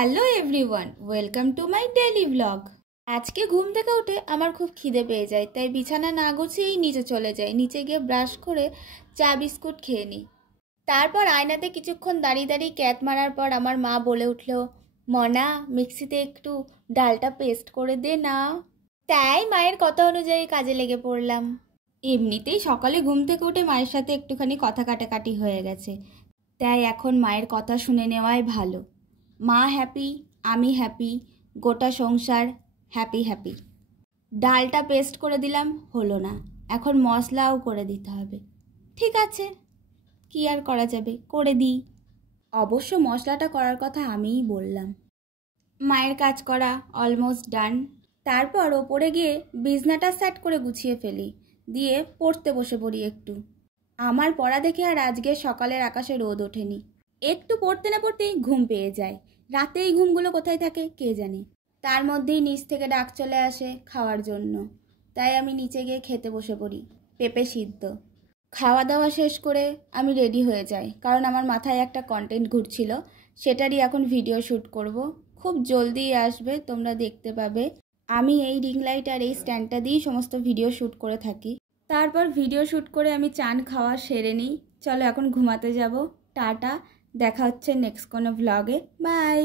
Hello everyone, welcome to my daily blog. আজকে ঘুম থেকে উঠে আমার খুব খিদে পেয়ে যায়, তাই বিছানা না গুছিয়েই নিচে চলে যাই। নিচে গিয়ে ব্রাশ করে চা বিস্কুট খেয়ে নিই। তারপর আয়নাতে কিছুক্ষণ দাঁড়িয়ে দাঁড়িয়ে ক্যাত মারার পর আমার মা বলে উঠল, মনা, মিক্সিতে একটু ডালটা পেস্ট করে দে না। তাই মায়ের কথা অনুযায়ী কাজে লেগে পড়লাম। এমনিতেই সকালে ঘুম থেকে উঠে মায়ের সাথে একটুখানি কথা কাটাকাটি হয়ে গেছে, তাই এখন মায়ের কথা শুনে নেওয়াই ভালো। মা হ্যাপি, আমি হ্যাপি, গোটা সংসার হ্যাপি হ্যাপি। ডালটা পেস্ট করে দিলাম, হলো না, এখন মশলাও করে দিতে হবে। ঠিক আছে, কি আর করা যাবে, করে দিই। অবশ্য মশলাটা করার কথা আমিই বললাম। মায়ের কাজ করা অলমোস্ট ডান। তারপর ওপরে গিয়ে বিছনাটা সেট করে গুছিয়ে ফেলি, দিয়ে পড়তে বসে পড়ি একটু। আমার পড়া দেখে আর আজকে সকালের আকাশে রোদ ওঠেনি। একটু পড়তে না পড়তেই ঘুম পেয়ে যায়। রাতে এই ঘুমগুলো কোথায় থাকে কে জানে। তার মধ্যেই নিচ থেকে ডাক চলে আসে খাওয়ার জন্য, তাই আমি নিচে গিয়ে খেতে বসে পড়ি পেঁপে সিদ্ধ। খাওয়া দাওয়া শেষ করে আমি রেডি হয়ে যাই, কারণ আমার মাথায় একটা কন্টেন্ট ঘুরছিল, সেটারই এখন ভিডিও শ্যুট করব। খুব জলদিই আসবে, তোমরা দেখতে পাবে। আমি এই রিং লাইট আর এই স্ট্যান্ডটা দিয়েই সমস্ত ভিডিও শ্যুট করে থাকি। তারপর ভিডিও শ্যুট করে আমি চান খাওয়া সেরে নিই। চলো এখন ঘুমাতে যাব। টাটা, দেখা হচ্ছে নেক্সট কোনো ভ্লগে। বাই।